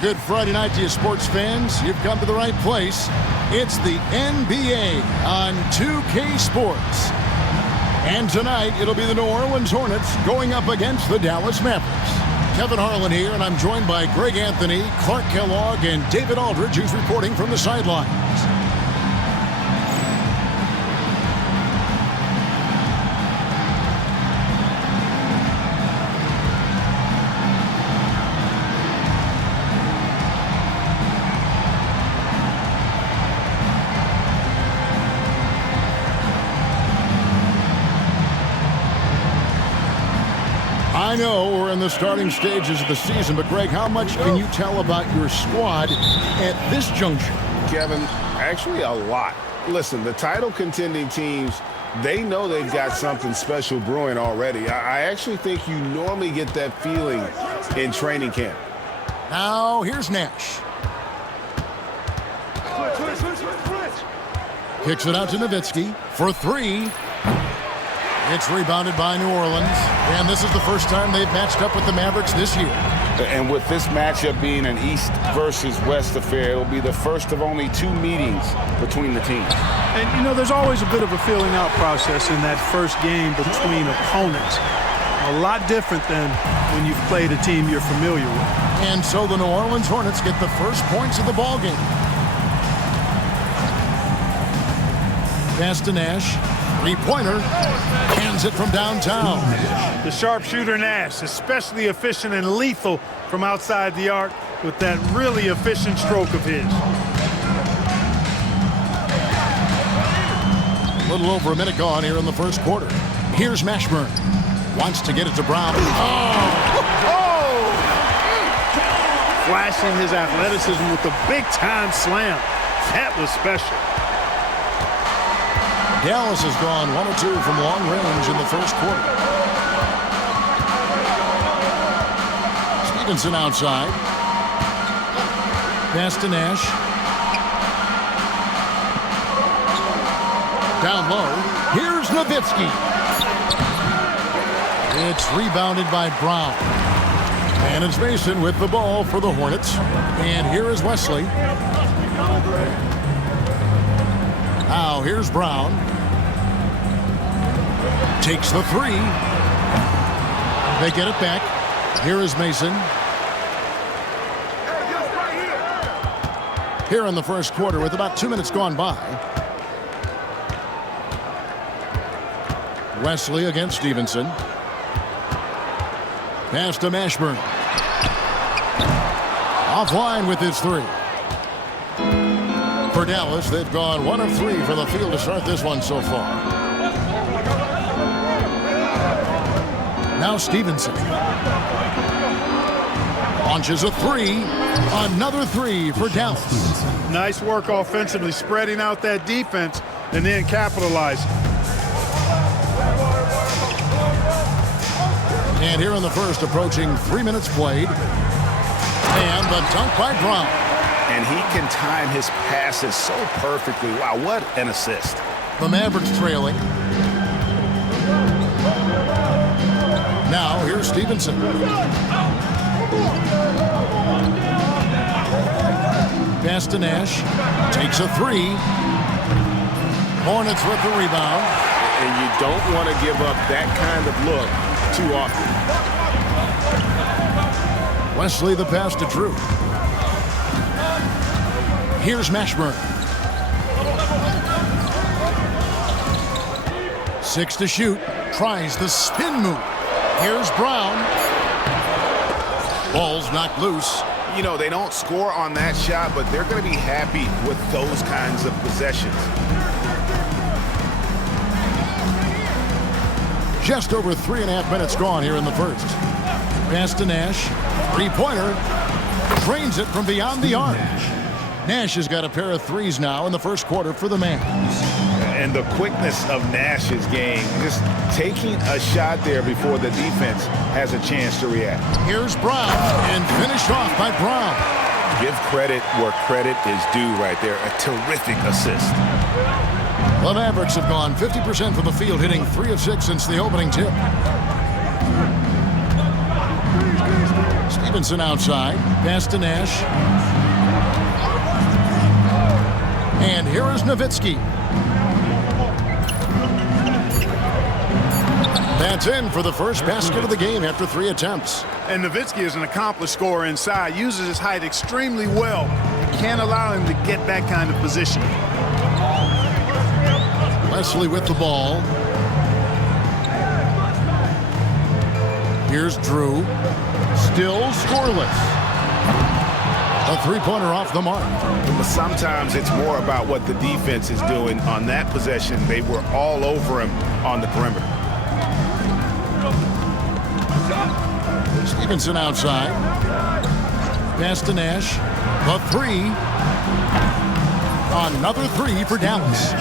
Good Friday night to you sports fans. You've come to the right place. It's the NBA on 2K Sports. And tonight, it'll be the New Orleans Hornets going up against the Dallas Mavericks. Kevin Harlan here, and I'm joined by Greg Anthony, Clark Kellogg, and David Aldridge, who's reporting from the sidelines. I know we're in the starting stages of the season, but Greg, how much can you tell about your squad at this juncture? Kevin, actually a lot. Listen, the title contending teams, they know they've got something special brewing already. I actually think you normally get that feeling in training camp. Now, here's Nash. Kicks it out to Nowitzki for three. It's rebounded by New Orleans, and this is the first time they've matched up with the Mavericks this year. And with this matchup being an East versus West affair, it'll be the first of only 2 meetings between the teams. And, you know, there's always a bit of a feeling out process in that first game between opponents. A lot different than when you've played a team you're familiar with. And so the New Orleans Hornets get the first points of the ballgame. Pass to Nash. Three-pointer, hands it from downtown. The sharpshooter Nash, especially efficient and lethal from outside the arc with that really efficient stroke of his. A little over a minute gone here in the first quarter. Here's Mashburn. Wants to get it to Brown. Flashing his athleticism with a big-time slam. That was special. Dallas has gone 1 of 2 from long range in the first quarter. Stevenson outside. Pass to Nash. Down low. Here's Nowitzki. It's rebounded by Brown. And it's Mason with the ball for the Hornets. And here is Wesley. Now here's Brown. Takes the three. They get it back. Here is Mason. Here in the first quarter with about 2 minutes gone by. Wesley against Stevenson. Pass to Mashburn. Offline with his three. For Dallas, they've gone 1 of 3 from the field to start this one so far. Now Stevenson. Launches a three. Another three for Dallas. Nice work offensively, spreading out that defense and then capitalizing. And here in the first, approaching 3 minutes played. And the dunk by Brown. And he can time his passes so perfectly. Wow, what an assist. The Mavericks trailing. Now, here's Stevenson. Pass to Nash. Takes a three. Hornets with the rebound. And you don't want to give up that kind of look too often. Wesley the pass to Drew. Here's Mashburn. 6 to shoot. Tries the spin move. Here's Brown. Ball's knocked loose. You know, they don't score on that shot, but they're going to be happy with those kinds of possessions. Just over 3.5 minutes gone here in the first. Pass to Nash. Three-pointer. Drains it from beyond the arc. Nash has got a pair of threes now in the first quarter for the Mavs. And the quickness of Nash's game, just taking a shot there before the defense has a chance to react. Here's Brown, and finished off by Brown. Give credit where credit is due right there. A terrific assist. The Mavericks have gone 50% from the field, hitting 3 of 6 since the opening tip. Stevenson outside. Pass to Nash. And here is Nowitzki. That's in for the first basket of the game after 3 attempts. And Nowitzki is an accomplished scorer inside. Uses his height extremely well. You can't allow him to get that kind of position. Wesley with the ball. Here's Drew. Still scoreless. A 3-pointer off the mark. But sometimes it's more about what the defense is doing on that possession. They were all over him on the perimeter. Stevenson outside. Pass to Nash. A 3. Another 3 for Dallas.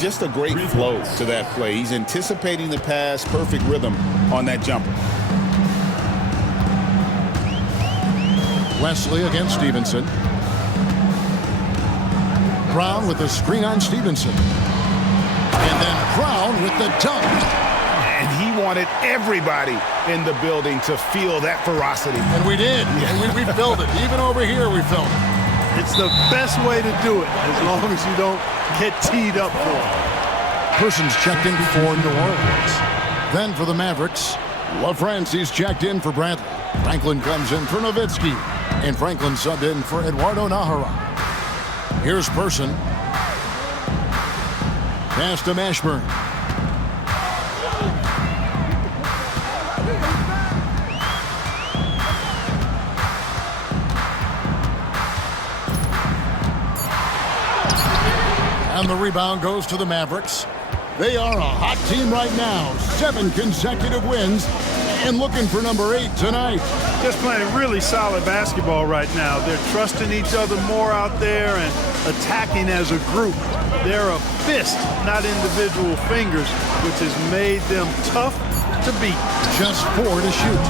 Just a great flow to that play. He's anticipating the pass. Perfect rhythm on that jumper. Wesley against Stevenson. Brown with the screen on Stevenson. And then Brown with the dunk. And he wanted everybody in the building to feel that ferocity. And we did. And we felt it. Even over here, we felt it. It's the best way to do it, as long as you don't get teed up for it. Persons checked in for New Orleans. Then for the Mavericks, LaFrancis checked in for Bradley. Franklin comes in for Nowitzki. And Franklin subbed in for Eduardo Nahara. Here's Person. Pass to Mashburn. And the rebound goes to the Mavericks. They are a hot team right now. 7 consecutive wins and looking for number 8 tonight. Just playing really solid basketball right now. They're trusting each other more out there and attacking as a group. They're a fist, not individual fingers, which has made them tough to beat. Just 4 to shoot.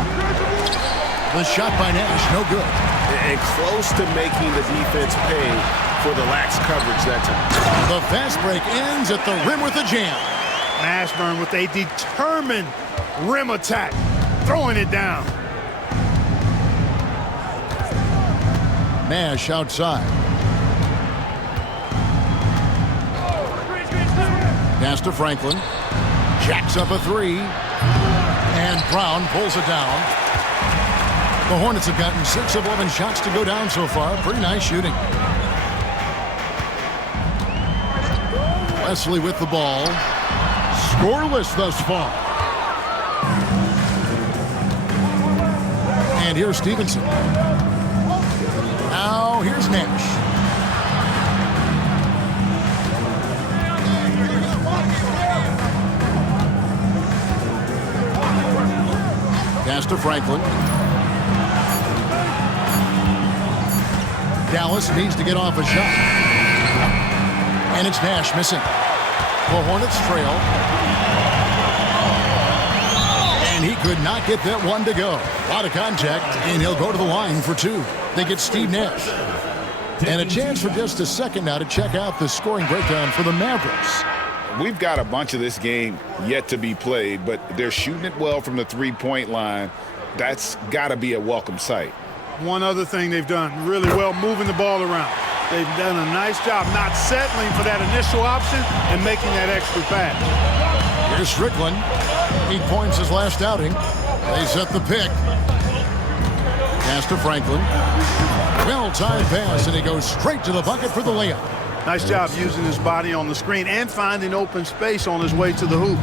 The shot by Nash, no good. And close to making the defense pay for the lax coverage that time. The fast break ends at the rim with a jam. Mashburn with a determined rim attack, throwing it down. Nash outside. Pass to Franklin. Jacks up a 3. And Brown pulls it down. The Hornets have gotten 6 of 11 shots to go down so far. Pretty nice shooting. Wesley with the ball. Scoreless thus far. And here's Stevenson. Now here's Nash. Pass to Franklin. Dallas needs to get off a shot. And it's Nash missing. The Hornets trail. And he could not get that one to go. A lot of contact, and he'll go to the line for 2. They get Steve Nash. And a chance for just a second now to check out the scoring breakdown for the Mavericks. We've got a bunch of this game yet to be played, but they're shooting it well from the 3-point line. That's got to be a welcome sight. One other thing they've done really well, moving the ball around. They've done a nice job not settling for that initial option and making that extra pass. Here's Strickland. 8 points his last outing. They set the pick. Pass to Franklin. Well-timed pass, and he goes straight to the bucket for the layup. Nice job using his body on the screen and finding open space on his way to the hoop.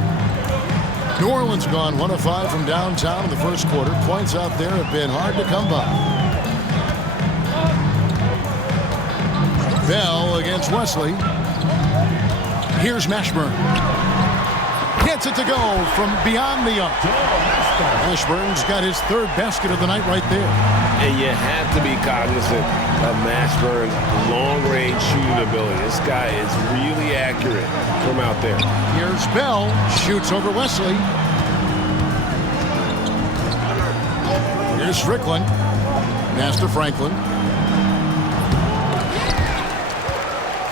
New Orleans gone 1 of 5 from downtown in the first quarter. Points out there have been hard to come by. Bell against Wesley. Here's Mashburn. Gets it to go from beyond the arc. Mashburn's got his 3rd basket of the night right there. And you have to be cognizant of Mashburn's long-range shooting ability. This guy is really accurate from out there. Here's Bell. Shoots over Wesley. Here's Strickland. Pass to Franklin.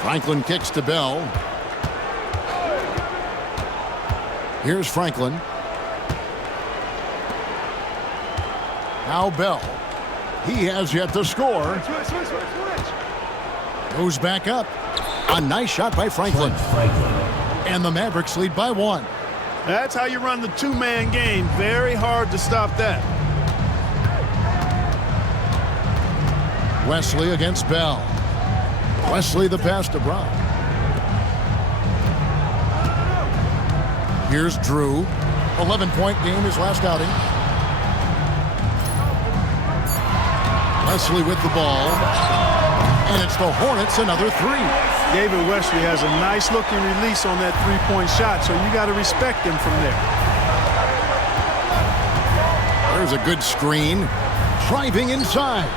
Franklin kicks to Bell. Here's Franklin. Now Bell. He has yet to score. Goes back up. A nice shot by Franklin. And the Mavericks lead by 1. That's how you run the two-man game. Very hard to stop that. Wesley against Bell. Wesley the pass to Brown. Here's Drew. 11-point game his last outing. Wesley with the ball. And it's the Hornets another 3. David Wesley has a nice looking release on that three-point shot, so you got to respect him from there. There's a good screen. Driving inside.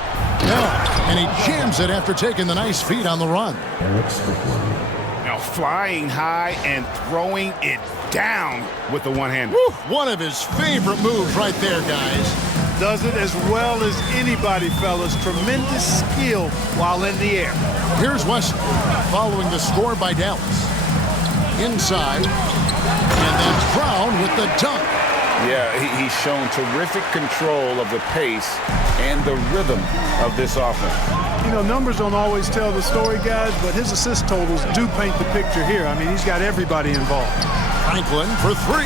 And he jams it after taking the nice feed on the run. Now flying high and throwing it down with the one-hand. One of his favorite moves right there, guys. Does it as well as anybody, fellas. Tremendous skill while in the air. Here's Wesley following the score by Dallas. Inside. And then Brown with the dunk. Yeah, he's shown terrific control of the pace and the rhythm of this offense. You know, numbers don't always tell the story, guys, but his assist totals do paint the picture here. I mean, he's got everybody involved. Franklin for 3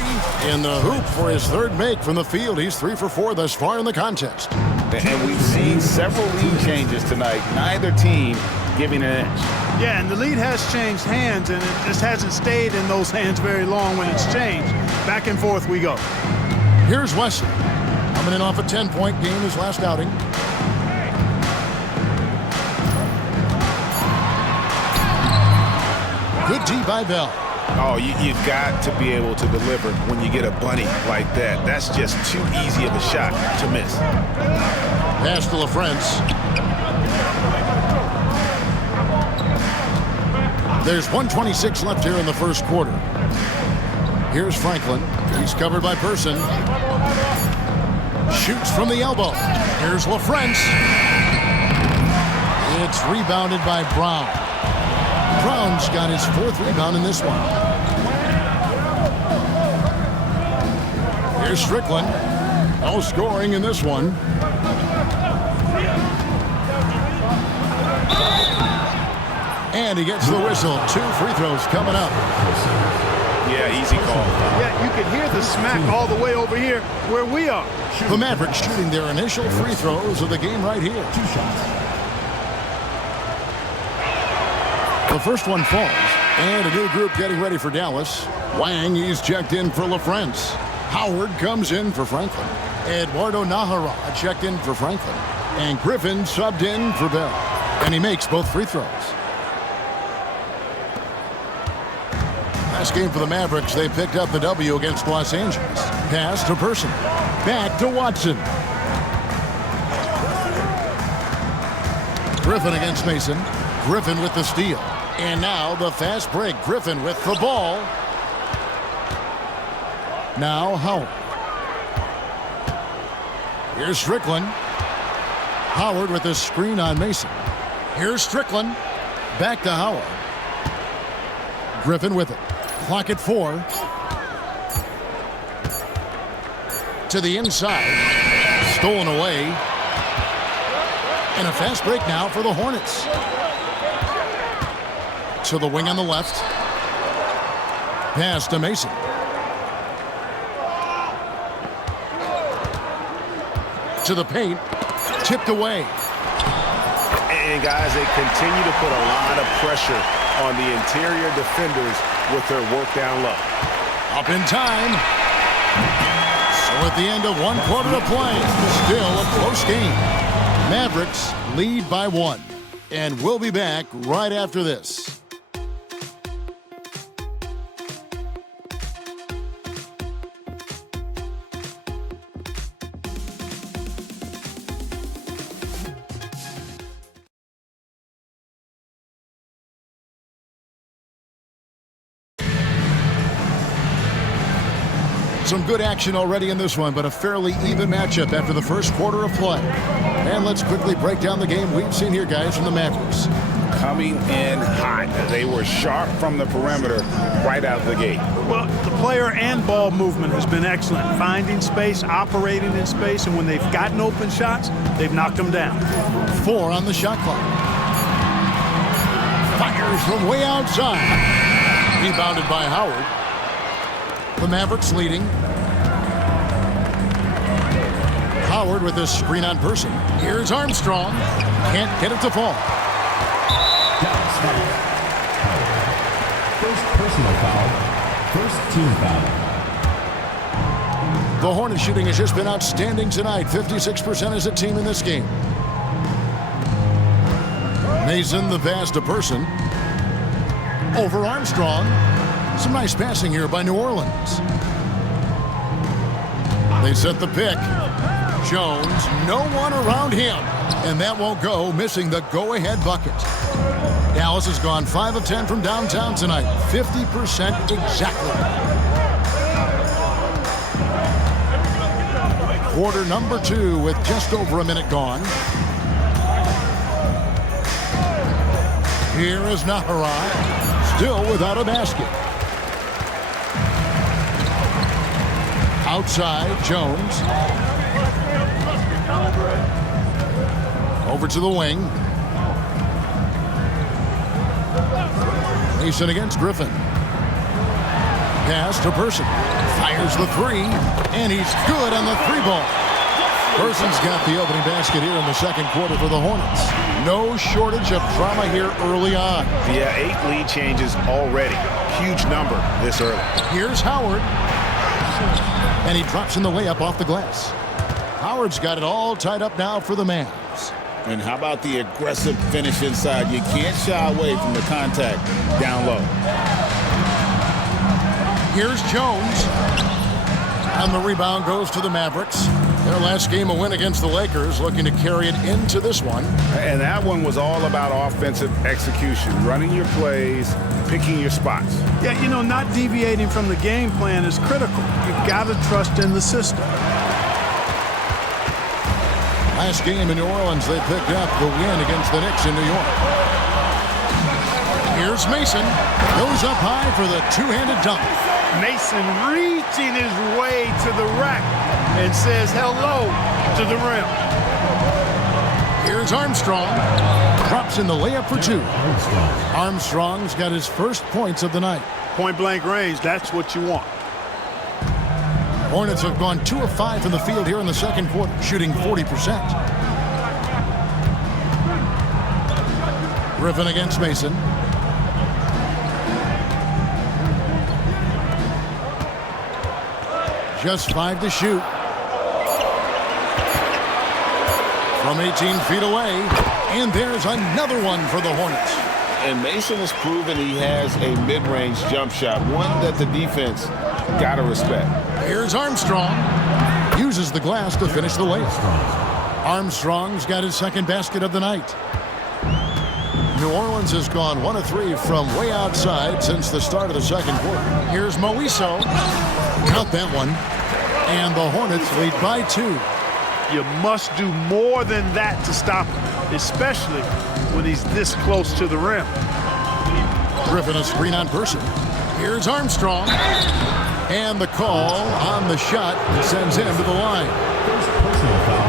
in the hoop for his third make from the field. He's 3 for 4 thus far in the contest. And we've seen several lead changes tonight. Neither team giving an edge. Yeah, and the lead has changed hands, and it just hasn't stayed in those hands very long when it's changed. Back and forth we go. Here's Wesley coming in off a 10-point game his last outing. Good D by Bell. Oh, you've got to be able to deliver when you get a bunny like that. That's just too easy of a shot to miss. Pass to LaFrance. There's 1:26 left here in the first quarter. Here's Franklin. He's covered by Person. Shoots from the elbow. Here's LaFrance. It's rebounded by Brown. Brown's got his 4th rebound in this one. Here's Strickland. No scoring in this one. And he gets the whistle. 2 free throws coming up. Yeah, easy call. Yeah, you can hear the smack all the way over here where we are. The Mavericks shooting their initial free throws of the game right here. 2 shots. The first one falls. And a new group getting ready for Dallas. Wang, he's checked in for LaFrance. Howard comes in for Franklin. Eduardo Nahara checked in for Franklin. And Griffin subbed in for Bell. And he makes both free throws. Last game for the Mavericks, they picked up the W against Los Angeles. Pass to Person. Back to Watson. Griffin against Mason. Griffin with the steal. And now the fast break. Griffin with the ball. Now Howard. Here's Strickland. Howard with the screen on Mason. Here's Strickland. Back to Howard. Griffin with it. Clock at 4. To the inside. Stolen away. And a fast break now for the Hornets. To the wing on the left. Pass to Mason. To the paint. Tipped away. And guys, they continue to put a lot of pressure on the interior defenders with their work down low. Up in time. So at the end of 1 quarter of play, still a close game. Mavericks lead by 1. And we'll be back right after this. Some good action already in this one, but a fairly even matchup after the first quarter of play. And let's quickly break down the game we've seen here, guys, from the Mavericks. coming in hot. They were sharp from the perimeter right out the gate. Well, the player and ball movement has been excellent. Finding space, operating in space, and when they've gotten open shots, they've knocked them down. 4 on the shot clock. Fires from way outside. Rebounded by Howard. The Mavericks leading. Howard with this screen on person. Here's Armstrong. Can't get it to fall. First personal foul. First team foul. The Hornets shooting has just been outstanding tonight. 56% as a team in this game. Mason the pass to person. Over Armstrong. Some nice passing here by New Orleans. They set the pick. Jones, no one around him. And that won't go, missing the go-ahead bucket. Dallas has gone 5 of 10 from downtown tonight. 50% exactly. Quarter number 2 with just over a minute gone. Here is Nahara, still without a basket. Outside, Jones. Over to the wing. Mason against Griffin. Pass to Person. Fires the 3, and he's good on the 3-ball. Person's got the opening basket here in the second quarter for the Hornets. No shortage of drama here early on. Yeah, 8 lead changes already. Huge number this early. Here's Howard. And he drops in the layup off the glass. Howard's got it all tied up now for the Mavs. And how about the aggressive finish inside? You can't shy away from the contact down low. Here's Jones. And the rebound goes to the Mavericks. Their last game, a win against the Lakers, looking to carry it into this one. And that one was all about offensive execution, running your plays, picking your spots. Yeah, you know, not deviating from the game plan is critical. You've got to trust in the system. Last game in New Orleans, they picked up the win against the Knicks in New York. Here's Mason. Goes up high for the two-handed dunk. Mason reaching his way to the rack and says hello to the rim. Here's Armstrong. Drops in the layup for 2. Armstrong's got his first points of the night. Point-blank range, that's what you want. Hornets have gone 2 of 5 from the field here in the second quarter, shooting 40%. Griffin against Mason. Just 5 to shoot. From 18 feet away, and there's another one for the Hornets. And Mason has proven he has a mid-range jump shot, one that the defense got to respect. Here's Armstrong. Uses the glass to finish the layup. Armstrong's got his second basket of the night. New Orleans has gone 1 of 3 from way outside since the start of the second quarter. Here's Moiso. Count that one. And the Hornets lead by 2. You must do more than that to stop him, especially when he's this close to the rim. Griffin a screen on Person. Here's Armstrong. And the call on the shot sends him to the line.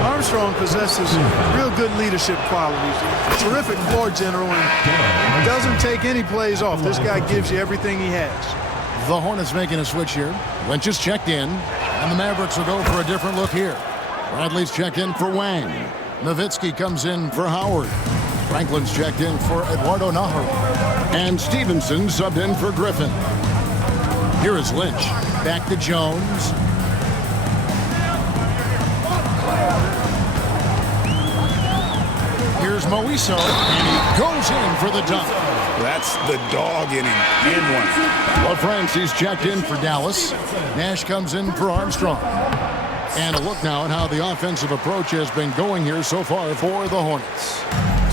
Armstrong possesses real good leadership qualities. Terrific floor general and doesn't take any plays off. This guy gives you everything he has. The Hornets making a switch here. Lynch is checked in, and the Mavericks will go for a different look here. Bradley's checked in for Wang. Nowitzki comes in for Howard. Franklin's checked in for Eduardo Nahara. And Stevenson subbed in for Griffin. Here is Lynch. Back to Jones. Here's Moiso, and he goes in for the dunk. That's the dog in him. In one. LaFrancis checked in for Dallas. Nash comes in for Armstrong. And a look now at how the offensive approach has been going here so far for the Hornets.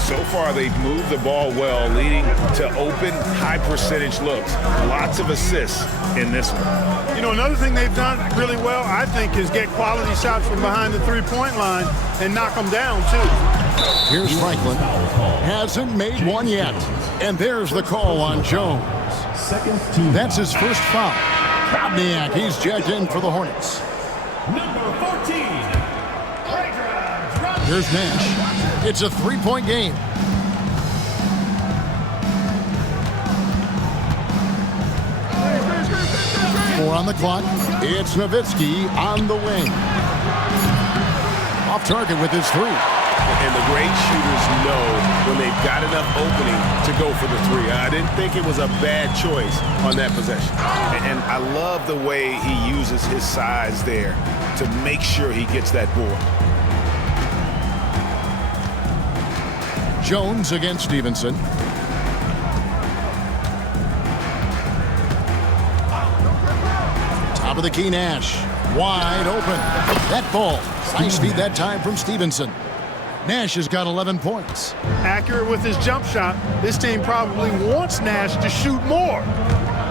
So far, they've moved the ball well, leading to open, high-percentage looks. Lots of assists in this one. You know, another thing they've done really well, I think, is get quality shots from behind the three-point line and knock them down, too. Here's Franklin. Hasn't made one yet. And there's the call on Jones. That's his first foul. Krabniak, he's checked in for the Hornets. Number 14. Here's Nash. It's a three-point game. Four on the clock. It's Nowitzki on the wing. Off target with his three. And the great shooters know when they've got enough opening to go for the three. I didn't think it was a bad choice on that possession. And I love the way he uses his size there to make sure he gets that board. Jones against Stevenson. Top of the key, Nash. Wide open. That ball. Nice feed that time from Stevenson. Nash has got 11 points. Accurate with his jump shot. This team probably wants Nash to shoot more.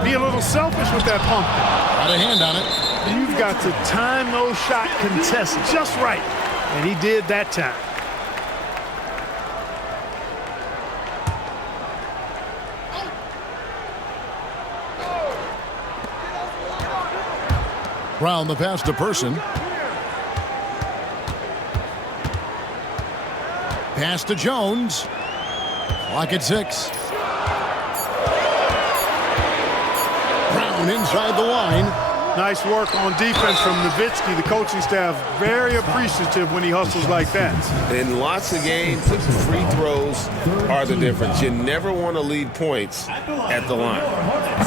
Be a little selfish with that pump. Got a hand on it. You've got to time those shot contests just right. And he did that time. Brown the pass to Person. Pass to Jones. Clock at 6. Brown inside the line. Nice work on defense from Nowitzki. The coaching staff very appreciative when he hustles like that. In lots of games, the free throws are the difference. You never want to lead points at the line.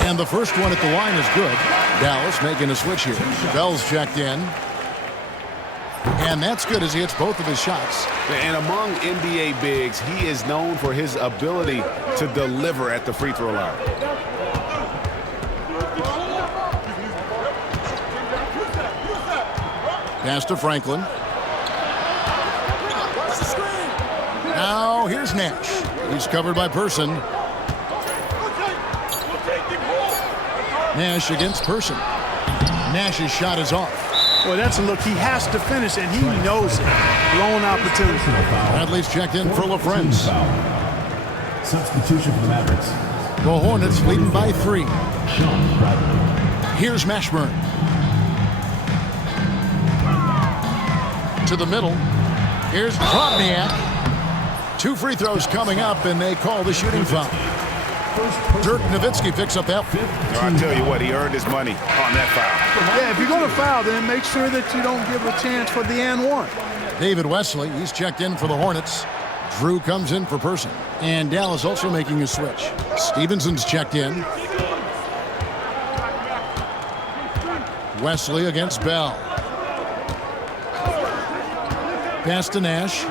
And the first one at the line is good. Dallas making a switch here. Bell's checked in. And that's good as he hits both of his shots. And among NBA bigs, he is known for his ability to deliver at the free throw line. Pass to Franklin. Now here's Nash. He's covered by Person. Nash against Person. Nash's shot is off. Well, that's a look he has to finish, and he knows it. Blown opportunity. Bradley's checked in for LaFrentz. Substitution for the Mavericks. The Hornets leading by 3. Here's Mashburn. To the middle. Here's Krabniak. 2 free throws coming up, and they call the shooting foul. Dirk Nowitzki picks up that. I tell you what, he earned his money on that foul. Yeah, if you're going to foul, then make sure that you don't give a chance for the and one. David Wesley, he's checked in for the Hornets. Drew comes in for Person. And Dallas also making a switch. Stevenson's checked in. Wesley against Bell. Pass to Nash.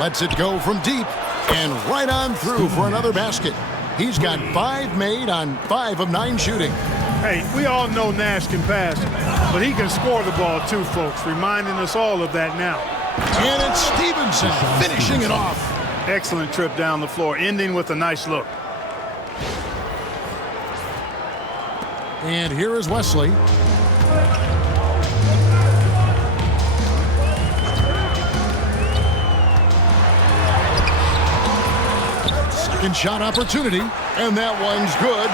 Lets it go from deep. And right on through for another basket. He's got 5 made on 5 of 9 shooting. Hey, we all know Nash can pass, but he can score the ball too, folks, reminding us all of that now. And it's Stevenson finishing it off. Excellent trip down the floor, ending with a nice look. And here is Wesley. Second shot opportunity, and that one's good.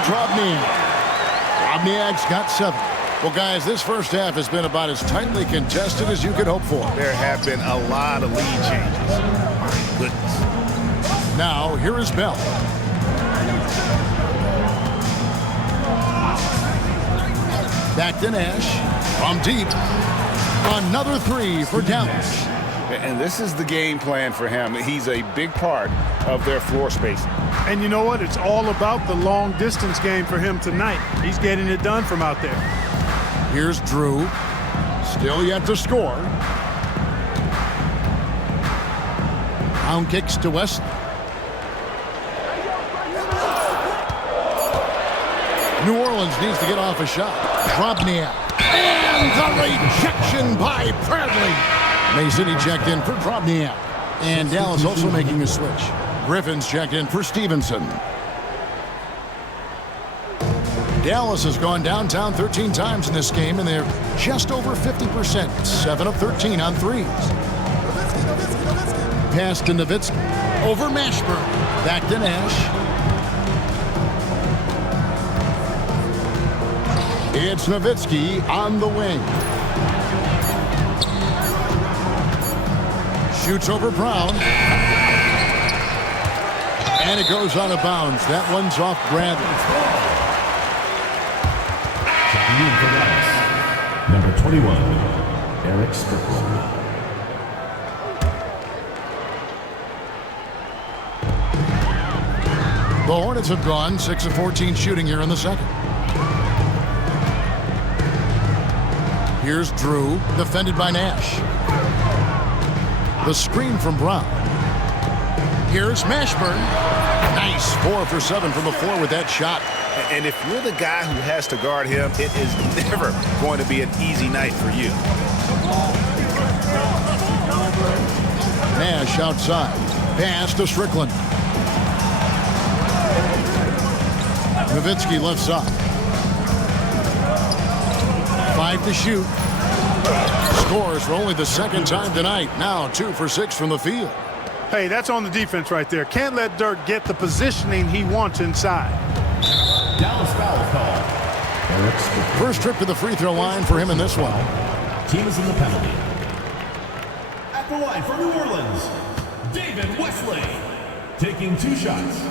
Krabniak's got 7. Well, guys, this first half has been about as tightly contested as you could hope for. There have been a lot of lead changes. My goodness. Now, here is Bell. Back to Nash. From deep. Another 3 for Dallas. And this is the game plan for him. He's a big part of their floor spacing. And you know what? It's all about the long distance game for him tonight. He's getting it done from out there. Here's Drew. Still yet to score. Brown kicks to Wesley. New Orleans needs to get off a shot. Krabniak. And the rejection by Bradley. Mason, he checked in for Krabniak. And Dallas also making a switch. Griffin's checked in for Stevenson. Dallas has gone downtown 13 times in this game, and they're just over 50%. 7 of 13 on threes. pass to Nowitzki. Over Mashburn. Back to Nash. It's Nowitzki on the wing. Shoots over Brown. And it goes out of bounds. That one's off Bradley. Number 21, Eric Strickland. The Hornets have gone 6 of 14 shooting here in the second. Here's Drew, defended by Nash. The screen from Brown. Here's Mashburn. Nice, 4 for 7 from the floor with that shot. And if you're the guy who has to guard him, it is never going to be an easy night for you. Nash outside. Pass to Strickland. Nowitzki left side. 5 to shoot. Scores for only the second time tonight. Now 2 for 6 from the field. Hey, that's on the defense right there. Can't let Dirk get the positioning he wants inside. Dallas foul call. Eric Strickland. First trip to the free throw line for him in this one. Team is in the penalty. At the line for New Orleans, David Wesley. Taking 2 shots.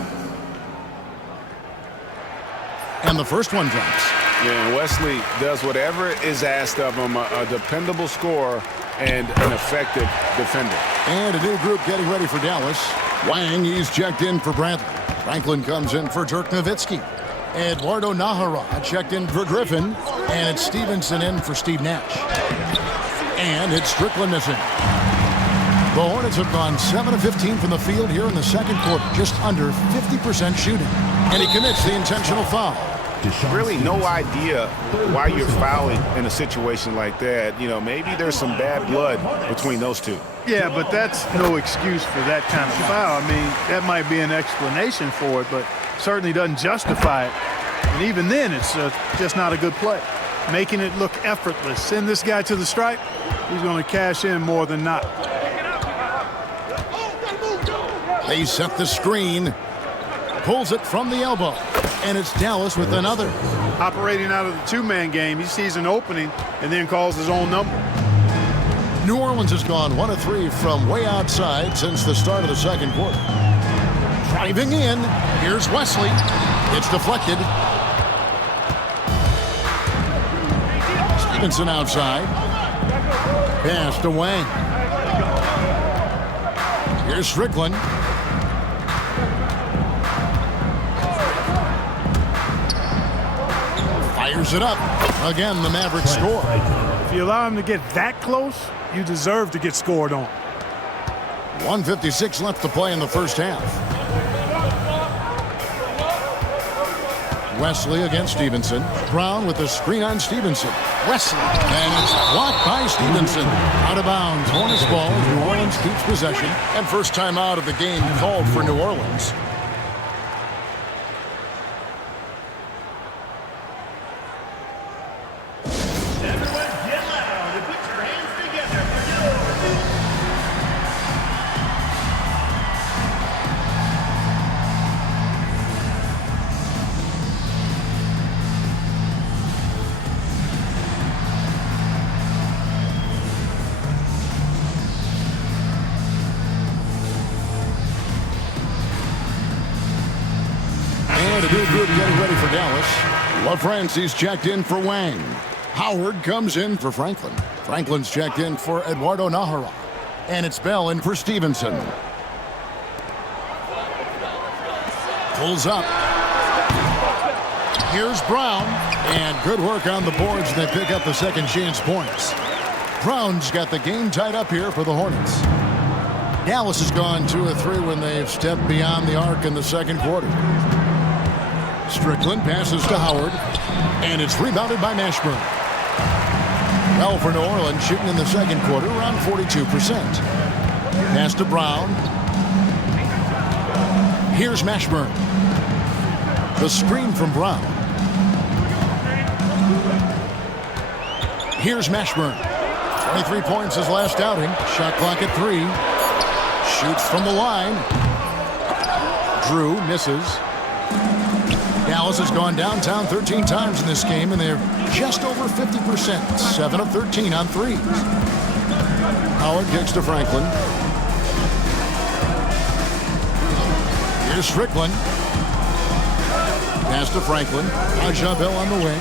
And the first one drops. Yeah, Wesley does whatever is asked of him, a dependable scorer and an effective defender. And a new group getting ready for Dallas. Wang, he's checked in for Bradley. Franklin comes in for Dirk Nowitzki. Eduardo Nahara checked in for Griffin. And it's Stevenson in for Steve Nash. And it's Strickland missing. The Hornets have gone 7 of 15 from the field here in the second quarter. Just under 50% shooting. And he commits the intentional foul. Really no idea why you're fouling in a situation like that. You know, maybe there's some bad blood between those two. Yeah, but that's no excuse for that kind of foul. I mean, that might be an explanation for it, but certainly doesn't justify it. And even then, it's just not a good play. Making it look effortless. Send this guy to the stripe, he's going to cash in more than not. They set the screen. Pulls it from the elbow. And it's Dallas with another. Operating out of the two-man game, he sees an opening and then calls his own number. New Orleans has gone 1 of 3 from way outside since the start of the second quarter. Driving in, here's Wesley. It's deflected. Stevenson outside. Pass to Wang. Here's Strickland. Fires it up. Again, the Mavericks score. If you allow him to get that close, you deserve to get scored on. 1:56 left to play in the first half. Wesley against Stevenson. Brown with the screen on Stevenson. Wesley. And it's blocked by Stevenson. Out of bounds. Hornets ball. New Orleans keeps possession. And first time out of the game called for New Orleans. And a new group getting ready for Dallas. LaFrancie's checked in for Wang. Howard comes in for Franklin. Franklin's checked in for Eduardo Nahara. And it's Bell in for Stevenson. Pulls up. Here's Brown. And good work on the boards, and they pick up the second chance points. Brown's got the game tied up here for the Hornets. Dallas has gone 2 of 3 when they've stepped beyond the arc in the second quarter. Strickland passes to Howard, and it's rebounded by Mashburn. Well, for New Orleans, shooting in the second quarter, around 42%. Pass to Brown. Here's Mashburn. The screen from Brown. Here's Mashburn. 23 points his last outing. Shot clock at 3. Shoots from the line. Drew misses. Dallas has gone downtown 13 times in this game, and they're just over 50%. 7 of 13 on threes. Howard kicks to Franklin. Here's Strickland. Pass to Franklin. Aja Bell on the wing.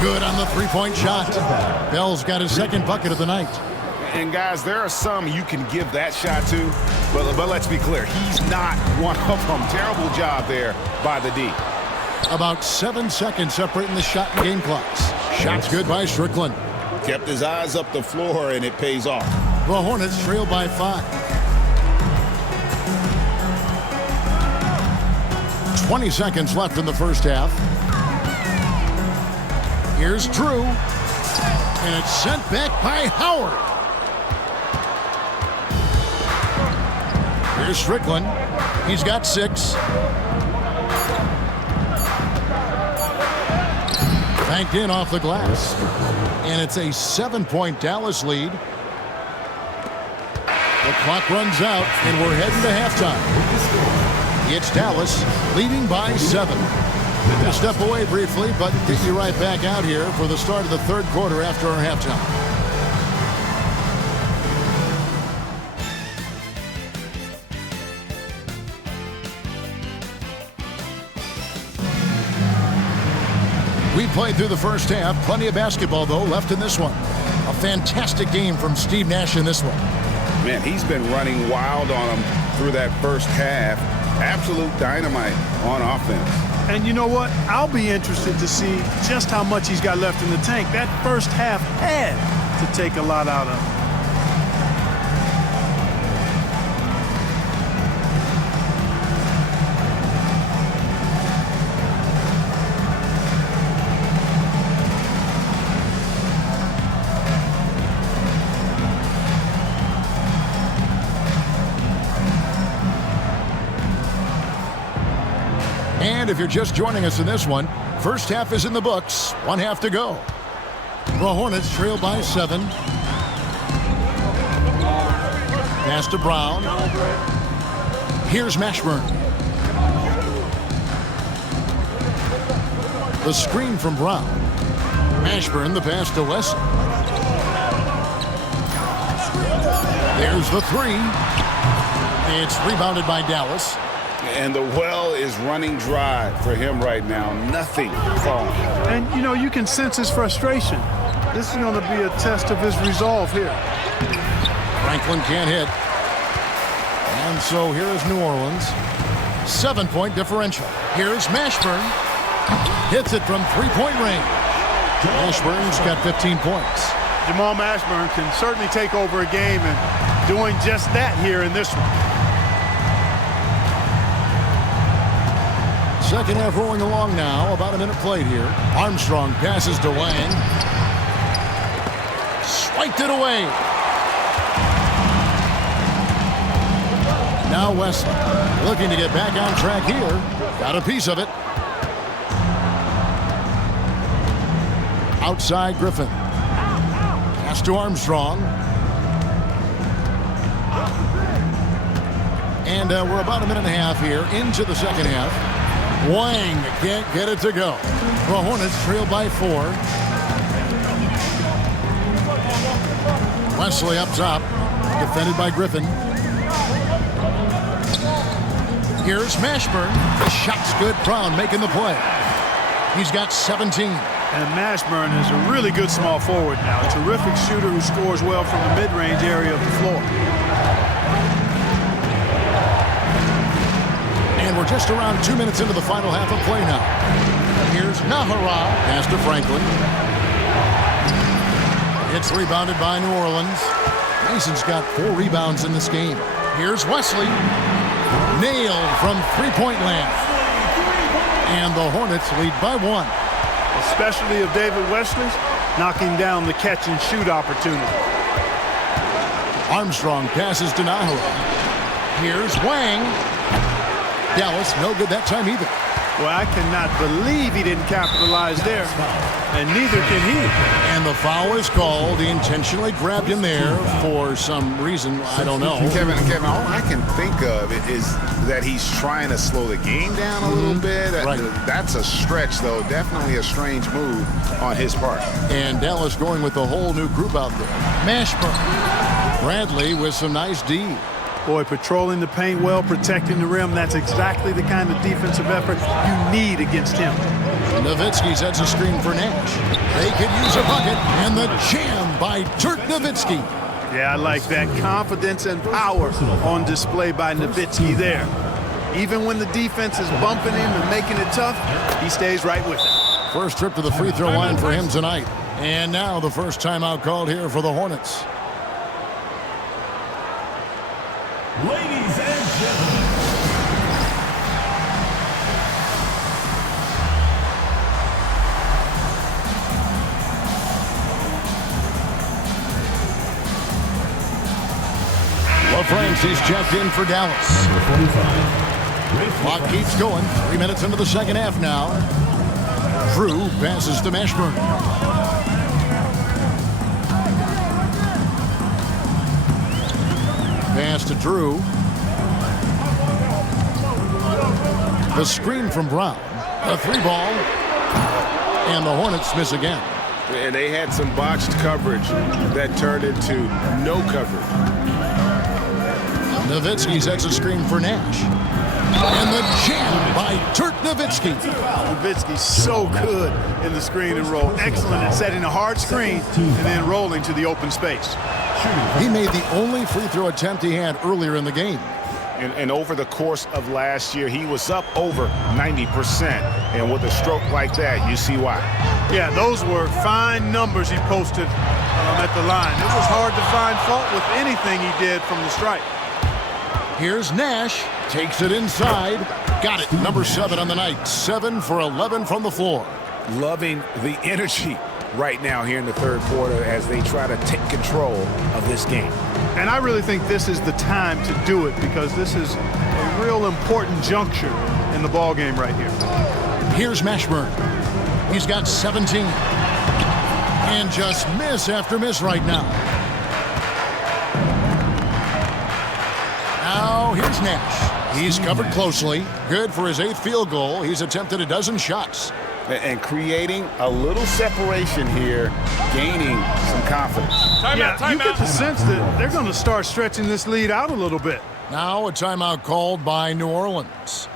Good on the three-point shot. Bell's got his second bucket of the night. And guys, there are some you can give that shot to, but let's be clear, he's not one of them. Terrible job there by the D. About 7 seconds separating the shot and game clocks. Shot's good by Strickland. Kept his eyes up the floor, and it pays off. The Hornets trail by 5. 20 seconds left in the first half. Here's Drew. And it's sent back by Howard. Here's Strickland. He's got 6. Banked in off the glass. And it's a 7-point Dallas lead. The clock runs out, and we're heading to halftime. It's Dallas leading by 7. We'll step away briefly, but get you right back out here for the start of the third quarter after our halftime. We played through the first half. Plenty of basketball, though, left in this one. A fantastic game from Steve Nash in this one. Man, he's been running wild on him through that first half. Absolute dynamite on offense. And you know what? I'll be interested to see just how much he's got left in the tank. That first half had to take a lot out of him. And if you're just joining us in this one, first half is in the books. 1 half to go. The Hornets trail by 7. Pass to Brown. Here's Mashburn. The screen from Brown. Mashburn, the pass to Wesley. There's the 3. It's rebounded by Dallas. And the well is running dry for him right now. Nothing falling. And, you know, you can sense his frustration. This is going to be a test of his resolve here. Franklin can't hit. And so here is New Orleans. 7-point differential. Here's Mashburn. Hits it from 3-point range. Mashburn's got 15 points. Jamal Mashburn can certainly take over a game, and doing just that here in this one. Second half rolling along now. About a minute played here. Armstrong passes to Wang. Swiped it away. Now Wesley looking to get back on track here. Got a piece of it. Outside Griffin. Pass to Armstrong. And we're about a minute and a half here into the second half. Wang can't get it to go. The Hornets trail by 4. Wesley up top. Defended by Griffin. Here's Mashburn. The shot's good. Brown making the play. He's got 17. And Mashburn is a really good small forward now. A terrific shooter who scores well from the mid-range area of the floor. And we're just around 2 minutes into the final half of play now. Here's Nahara. Pass to Franklin. It's rebounded by New Orleans. Mason's got 4 rebounds in this game. Here's Wesley. Nailed from three-point land. And the Hornets lead by 1. The specialty of David Wesley's knocking down the catch-and-shoot opportunity. Armstrong passes to Nahara. Here's Wang. Dallas, no good that time either. Well, I cannot believe he didn't capitalize there, and neither can he. And the foul is called. He intentionally grabbed him there for some reason. I don't know. Kevin, all I can think of is that he's trying to slow the game down a little bit. Right. That's a stretch, though. Definitely a strange move on his part. And Dallas going with a whole new group out there. Mashburn. Bradley with some nice D. Boy, patrolling the paint well, protecting the rim. That's exactly the kind of defensive effort you need against him. Nowitzki sets a screen for Nash. They could use a bucket, and the jam by Dirk Nowitzki. Yeah, I like that. Confidence and power on display by Nowitzki there. Even when the defense is bumping him and making it tough, he stays right with it. First trip to the free throw line for him tonight. And now the first timeout called here for the Hornets. Ladies and gentlemen, LaFrancie's checked in for Dallas. number 45. Clock keeps going. 3 minutes into the second half now. Drew passes to Mashburn. Pass to Drew. The screen from Brown. A three ball. And the Hornets miss again. And they had some botched coverage that turned into no coverage. Nowitzki sets a screen for Nash. And the jam by Dirk Nowitzki. Nowitzki's so good in the screen and roll. Excellent at setting a hard screen and then rolling to the open space. He made the only free throw attempt he had earlier in the game. And over the course of last year, he was up over 90%. And with a stroke like that, you see why. Yeah, those were fine numbers he posted at the line. It was hard to find fault with anything he did from the stripe. Here's Nash. Takes it inside. Got it. Number 7 on the night. 7 for 11 from the floor. Loving the energy right now here in the third quarter as they try to take control of this game. And I really think this is the time to do it because this is a real important juncture in the ball game right here. Here's Mashburn. He's got 17. And just miss after miss right now. Now here's Nash. He's covered closely. Good for his 8th field goal. He's attempted a dozen shots. And creating a little separation here, gaining some confidence. You get the sense that they're going to start stretching this lead out a little bit. Now a timeout called by New Orleans.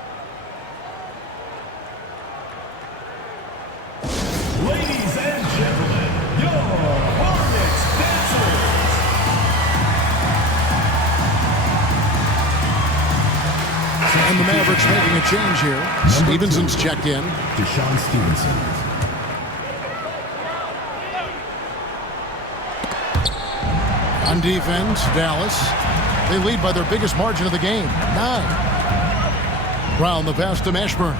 Ladies and gentlemen, your Hornets dancers. And the Mavericks making a change here. Stevenson's checked in. Deshaun Stevenson. On defense, Dallas. They lead by their biggest margin of the game, 9. Brown the pass to Mashburn.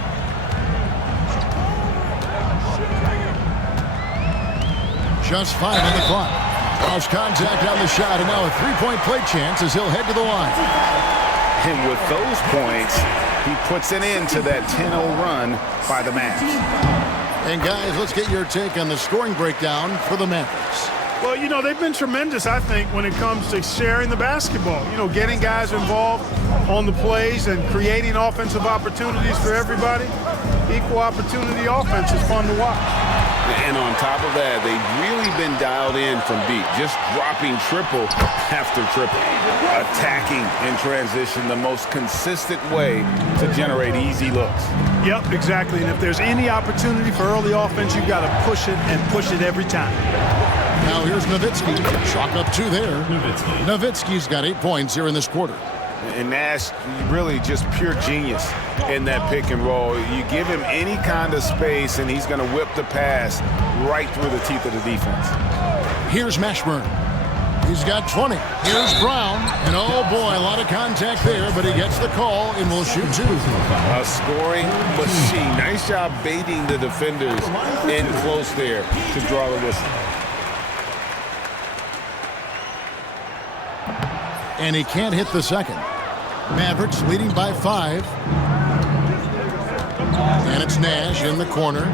Just 5 on the clock. Lost contact on the shot, and now a three-point play chance as he'll head to the line. And with those points, he puts an end to that 10-0 run by the Mavs. And guys, let's get your take on the scoring breakdown for the Mavericks. Well, you know, they've been tremendous, I think, when it comes to sharing the basketball. You know, getting guys involved on the plays and creating offensive opportunities for everybody. Equal opportunity offense is fun to watch. And on top of that, they've really been dialed in from deep, just dropping triple after triple. Attacking in transition, the most consistent way to generate easy looks. Yep, exactly. And if there's any opportunity for early offense, you've got to push it and push it every time. Now here's Nowitzki. Chalk up 2 there. Nowitzki's got 8 points here in this quarter. And Nash, really just pure genius in that pick and roll. You give him any kind of space, and he's going to whip the pass right through the teeth of the defense. Here's Mashburn. He's got 20. Here's Brown. And oh boy, a lot of contact there, but he gets the call and will shoot 2. A scoring machine. Nice job baiting the defenders in close there to draw the whistle. And he can't hit the second. Mavericks leading by 5. And it's Nash in the corner.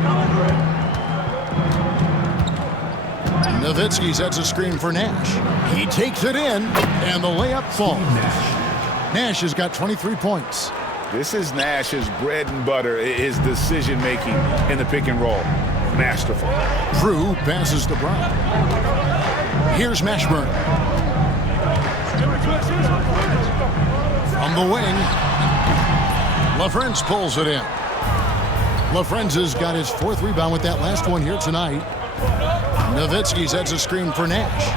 Nowitzki sets a screen for Nash. He takes it in, and the layup falls. Nash has got 23 points. This is Nash's bread and butter, his decision-making in the pick and roll. Masterful. Drew passes to Brown. Here's Mashburn. From the wing, LaFrentz pulls it in. LaFrentz has got his 4th rebound with that last one here tonight. Nowitzki sets a screen for Nash.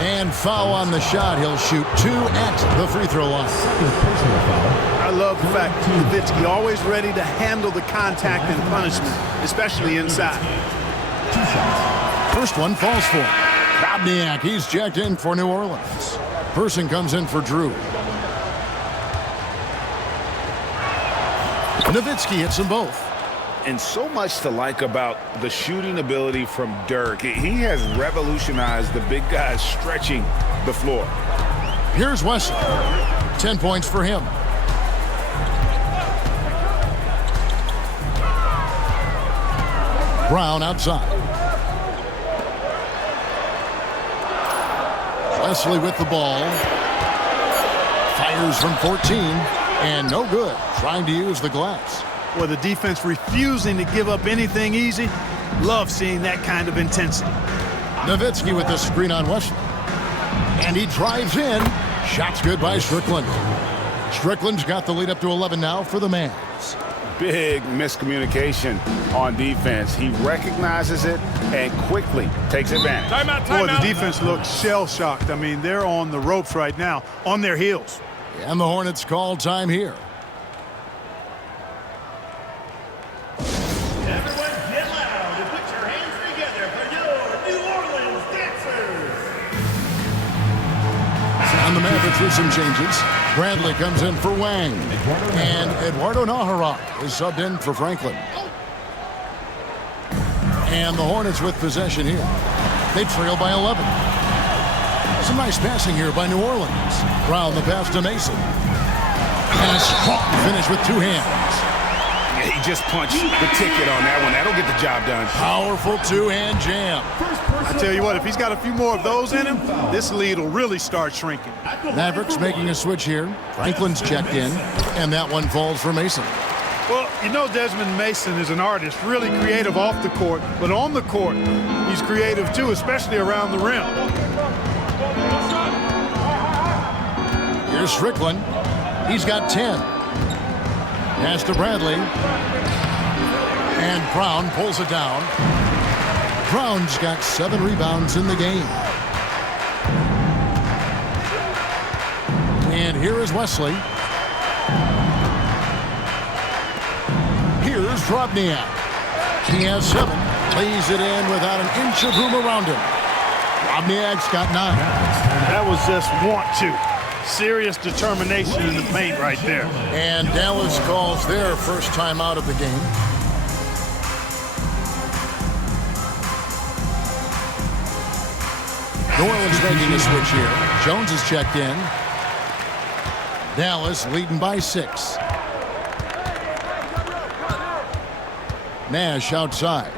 And foul on the shot. He'll shoot 2 at the free throw line. I love the fact Nowitzki always ready to handle the contact and punishment, especially inside. 2 shots. First one falls for him. Robniak, he's checked in for New Orleans. Person comes in for Drew. Nowitzki hits them both. And so much to like about the shooting ability from Dirk. He has revolutionized the big guys stretching the floor. Here's Wesley. 10 points for him. Brown outside. Wesley with the ball. Fires from 14. And no good. Trying to use the glass. Well, the defense refusing to give up anything easy. Love seeing that kind of intensity. Nowitzki with the screen on Wesley. And he drives in. Shot's good by Strickland. Strickland's got the lead up to 11 now for the Mavs. Big miscommunication on defense. He recognizes it and quickly takes advantage. Boy, the defense looks shell-shocked. I mean, they're on the ropes right now, on their heels. And the Hornets call time here. Everyone get loud and put your hands together for your New Orleans dancers. On the Mavericks with some changes. Bradley comes in for Wang. And Eduardo Nájera is subbed in for Franklin. And the Hornets with possession here. They trail by 11. Some nice passing here by New Orleans. Brown the pass to Mason. And a strong finish with 2 hands. He just punched the ticket on that one. That'll get the job done. Powerful 2-hand jam. I tell you what, if he's got a few more of those in him, this lead will really start shrinking. Mavericks making a switch here. Franklin's checked in. And that one falls for Mason. Well, you know Desmond Mason is an artist, really creative off the court, but on the court, he's creative too, especially around the rim. Here's Strickland. He's got 10. Pass to Bradley. And Brown pulls it down. Brown's got 7 rebounds in the game. And here is Wesley. Here's Robniak. He has 7. Lays it in without an inch of room around him. Robniak's got 9. That was just want to. Serious determination in the paint right there. And Dallas calls their first time out of the game. New Orleans making a switch here. Jones is checked in. Dallas leading by 6. Nash outside.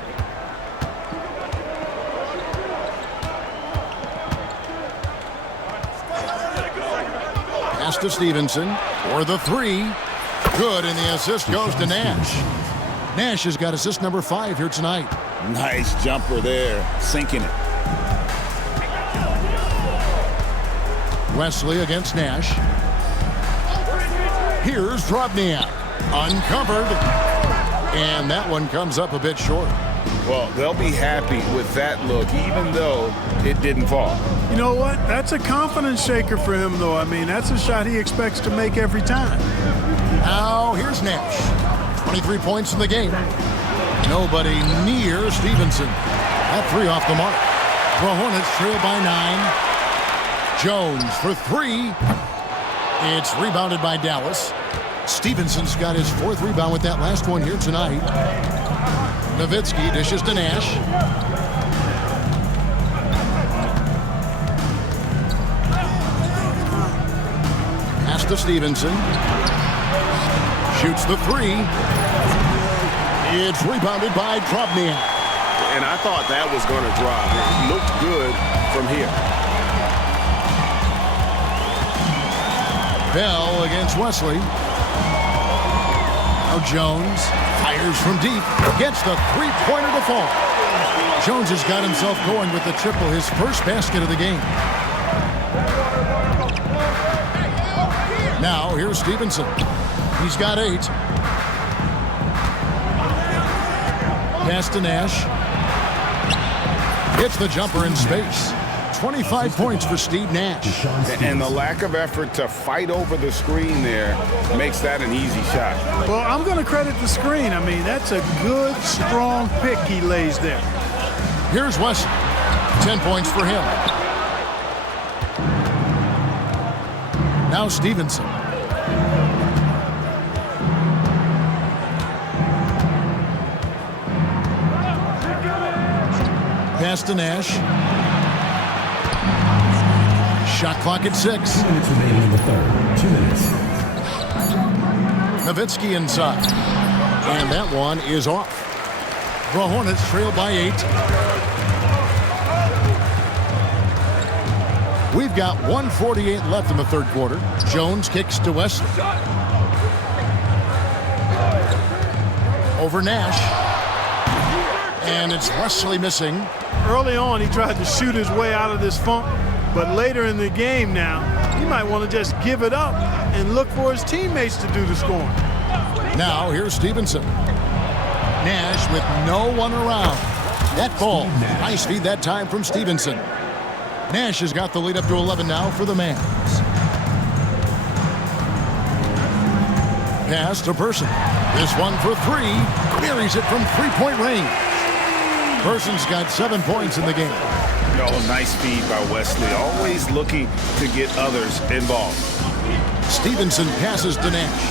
Pass to Stevenson for the 3. Good, and the assist goes to Nash. Nash has got assist number 5 here tonight. Nice jumper there, sinking it. Wesley against Nash. Here's Robniak. Uncovered. And that one comes up a bit short. Well, they'll be happy with that look, even though it didn't fall. You know what? That's a confidence shaker for him, though. I mean, that's a shot he expects to make every time. Now, here's Nash. 23 points in the game. Nobody near Stevenson. That 3 off the mark. The Hornets trail by 9. Jones for 3. It's rebounded by Dallas. Stevenson's got his 4th rebound with that last one here tonight. Nowitzki dishes to Nash. Pass to Stevenson. Shoots the three. It's rebounded by Drobniak. And I thought that was going to drop. It looked good from here. Bell against Wesley. Now Jones fires from deep. Gets the three-pointer to fall. Jones has got himself going with the triple, his first basket of the game. Now here's Stevenson. He's got 8. Pass to Nash. Hits the jumper in space. 25 points for Steve Nash. And the lack of effort to fight over the screen there makes that an easy shot. Well, I'm going to credit the screen. I mean, that's a good, strong pick he lays there. Here's Wesley. 10 points for him. Now Stevenson. Pass to Nash. Shot clock at 6. 2 minutes remaining in the third. 2 minutes. Nowitzki inside. And that one is off. The Hornets trail by 8. We've got 1:48 left in the third quarter. Jones kicks to Wesley. Over Nash. And it's Wesley missing. Early on, he tried to shoot his way out of this funk, but later in the game now, he might want to just give it up and look for his teammates to do the scoring. Now here's Stevenson. Nash with no one around. That ball, high speed that time from Stevenson. Nash has got the lead up to 11 now for the Mavs. Pass to Person. This one for 3. Buries it from three-point range. Person's got 7 points in the game. Oh, nice feed by Wesley. Always looking to get others involved. Stevenson passes to Nash.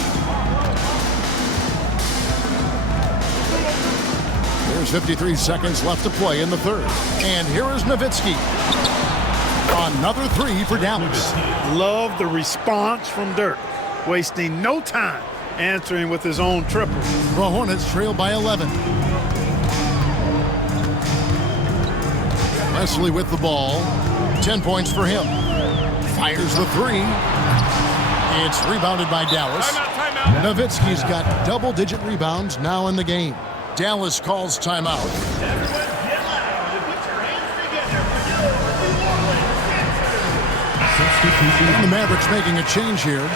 There's 53 seconds left to play in the third. And here is Nowitzki. Another 3 for Dallas. Love the response from Dirk, wasting no time answering with his own triple. The Hornets trail by 11. Wesley with the ball. 10 points for him. Fires the 3. It's rebounded by Dallas. Nowitzki's got double-digit rebounds now in the game. Dallas calls timeout. And the Mavericks making a change here.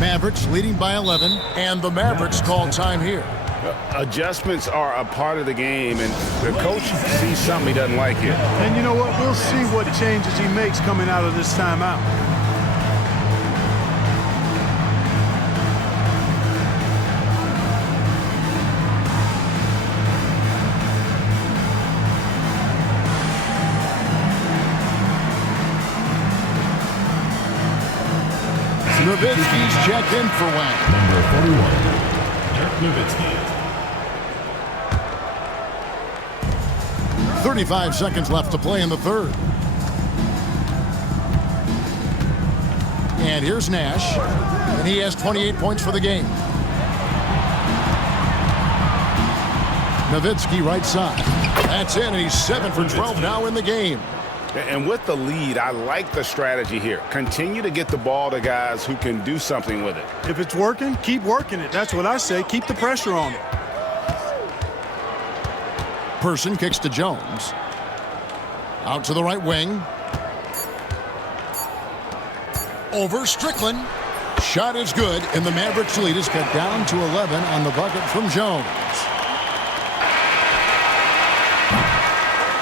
Mavericks leading by 11, and the Mavericks call time here. Adjustments are a part of the game, and the coach sees something he doesn't like here. And you know what? We'll see what changes he makes coming out of this timeout. Nowitzki's checked in for one. Number 41, Dirk Nowitzki. 35 seconds left to play in the third. And here's Nash. And he has 28 points for the game. Nowitzki right side. That's in, and he's 7 for 12 now in the game. And with the lead, I like the strategy here. Continue to get the ball to guys who can do something with it. If it's working, keep working it. That's what I say. Keep the pressure on it. Person kicks to Jones. Out to the right wing. Over Strickland. Shot is good, and the Mavericks lead is cut down to 11 on the bucket from Jones.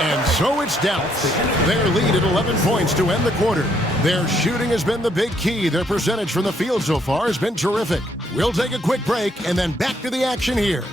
And so it's Dallas. Their lead at 11 points to end the quarter. Their shooting has been the big key. Their percentage from the field so far has been terrific. We'll take a quick break and then back to the action here.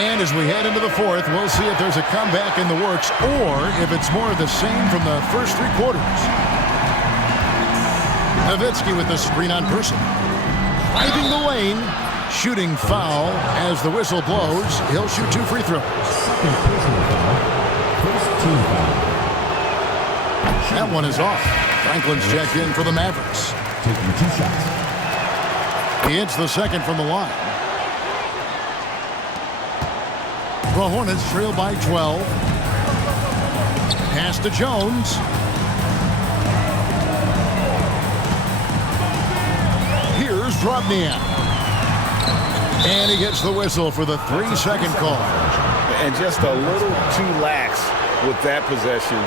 And as we head into the fourth, we'll see if there's a comeback in the works or if it's more of the same from the first three quarters. Nowitzki with the screen on Person. Driving the lane. Shooting foul as the whistle blows. He'll shoot 2 free throws. That one is off. Franklin's checked in for the Mavericks. Taking 2 shots. He hits the second from the line. The Hornets trail by 12. Pass to Jones. Here's Drobniak. And he gets the whistle for the 3-second call. And just a little too lax with that possession,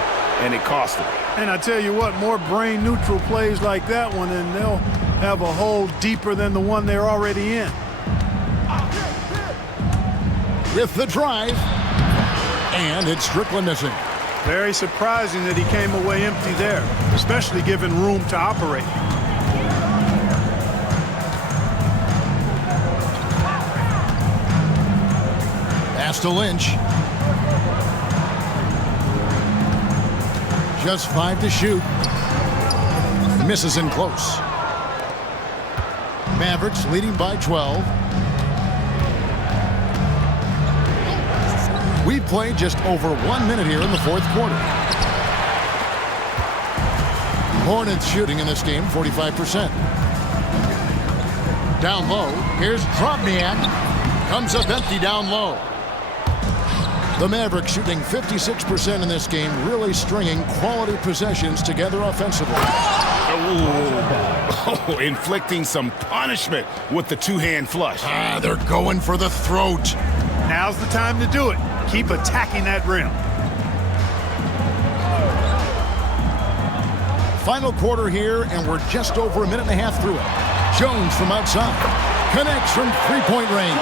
and it cost him. And I tell you what, more brain-neutral plays like that one, and they'll have a hole deeper than the one they're already in. With the drive. And it's Strickland missing. Very surprising that he came away empty there, especially given room to operate. Pass to Lynch. Just 5 to shoot. Misses in close. Mavericks leading by 12. We've played just over 1 minute here in the fourth quarter. Hornets shooting in this game 45%. Down low. Here's Drobniak. Comes up empty down low. The Mavericks shooting 56% in this game, really stringing quality possessions together offensively. Oh, inflicting some punishment with the two-hand flush. They're going for the throat. Now's the time to do it. Keep attacking that rim. Final quarter here, and we're just over 1.5 minutes through it. Jones from outside. Connects from three-point range.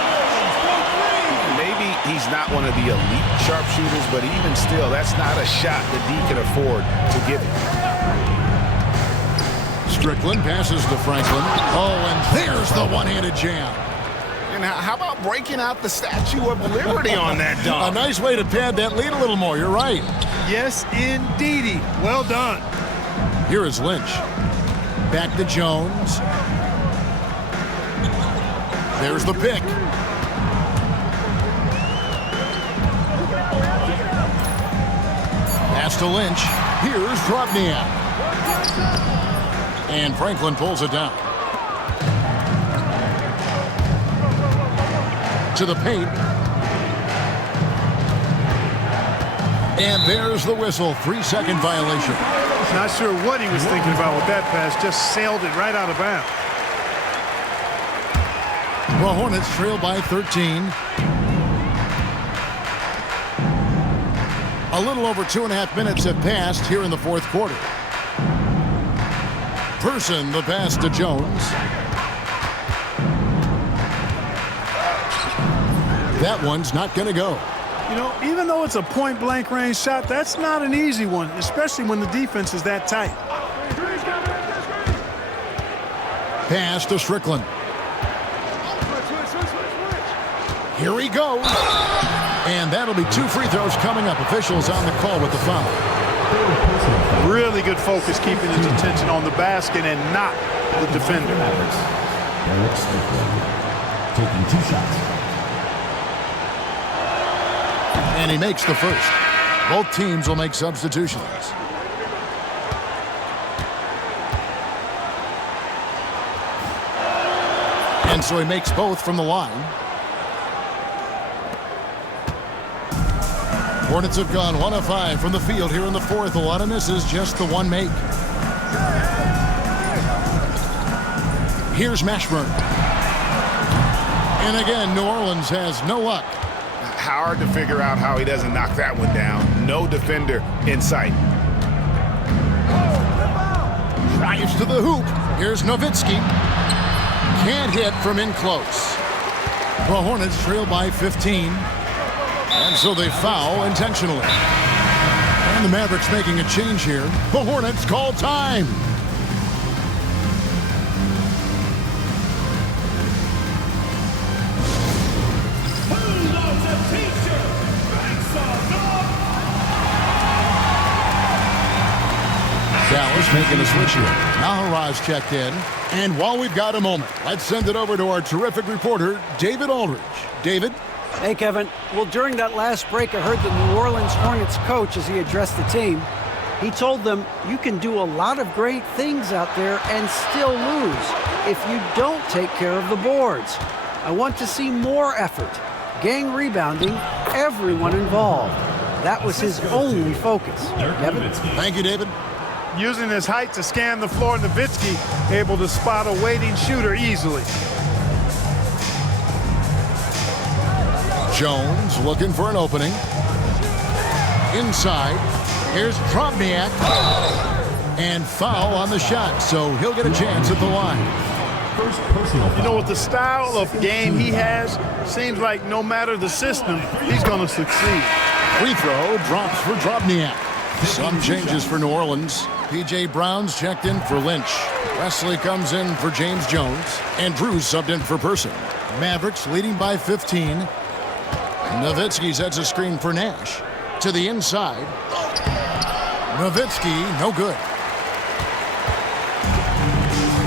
Maybe he's not one of the elite sharpshooters, but even still, that's not a shot that D can afford to give him. Strickland passes to Franklin. Oh, and there's the one-handed jam. And how about breaking out the Statue of Liberty on that dunk? A nice way to pad that lead a little more. You're right. Yes, indeedy. Well done. Here is Lynch. Back to Jones. There's the pick. Pass to Lynch. Here's Drobniak. And Franklin pulls it down. To the paint. And there's the whistle. 3-second violation. Not sure what he was thinking about with that pass. Just sailed it right out of bounds. The Hornets trail by 13. A little over 2.5 minutes have passed here in the fourth quarter. Person, the pass to Jones. That one's not going to go. You know, even though it's a point-blank range shot, that's not an easy one, especially when the defense is that tight. Pass to Strickland. Here he goes. And that'll be 2 free throws coming up. Officials on the call with the foul. Really good focus keeping his attention on the basket and not the defender. Taking 2 shots. And he makes the first. Both teams will make substitutions. And so he makes both from the line. Hornets have gone 1 of 5 from the field here in the fourth. A lot of misses, just the one make. Here's Mashburn. And again, New Orleans has no luck. Hard to figure out how he doesn't knock that one down. No defender in sight. Drives to the hoop. Here's Nowitzki. Can't hit from in close. The Hornets trail by 15. And so they foul intentionally. And the Mavericks making a change here. The Hornets call time. Brown's making a switch here. Nahara's checked in. And while we've got a moment, let's send it over to our terrific reporter, David Aldridge. David? Hey, Kevin. Well, during that last break, I heard the New Orleans Hornets coach as he addressed the team. He told them, you can do a lot of great things out there and still lose if you don't take care of the boards. I want to see more effort, gang rebounding, everyone involved. That was his only focus. Kevin? Thank you, David. Using his height to scan the floor, Nowitzki able to spot a waiting shooter easily. Jones looking for an opening. Inside. Here's Drobniak. And foul on the shot, so he'll get a chance at the line. You know, with the style of game he has, seems like no matter the system, he's going to succeed. Free throw drops for Drobniak. Some changes for New Orleans. P.J. Brown's checked in for Lynch. Wesley comes in for James Jones. And Drew's subbed in for Person. Mavericks leading by 15. Nowitzki sets a screen for Nash. To the inside. Nowitzki, no good.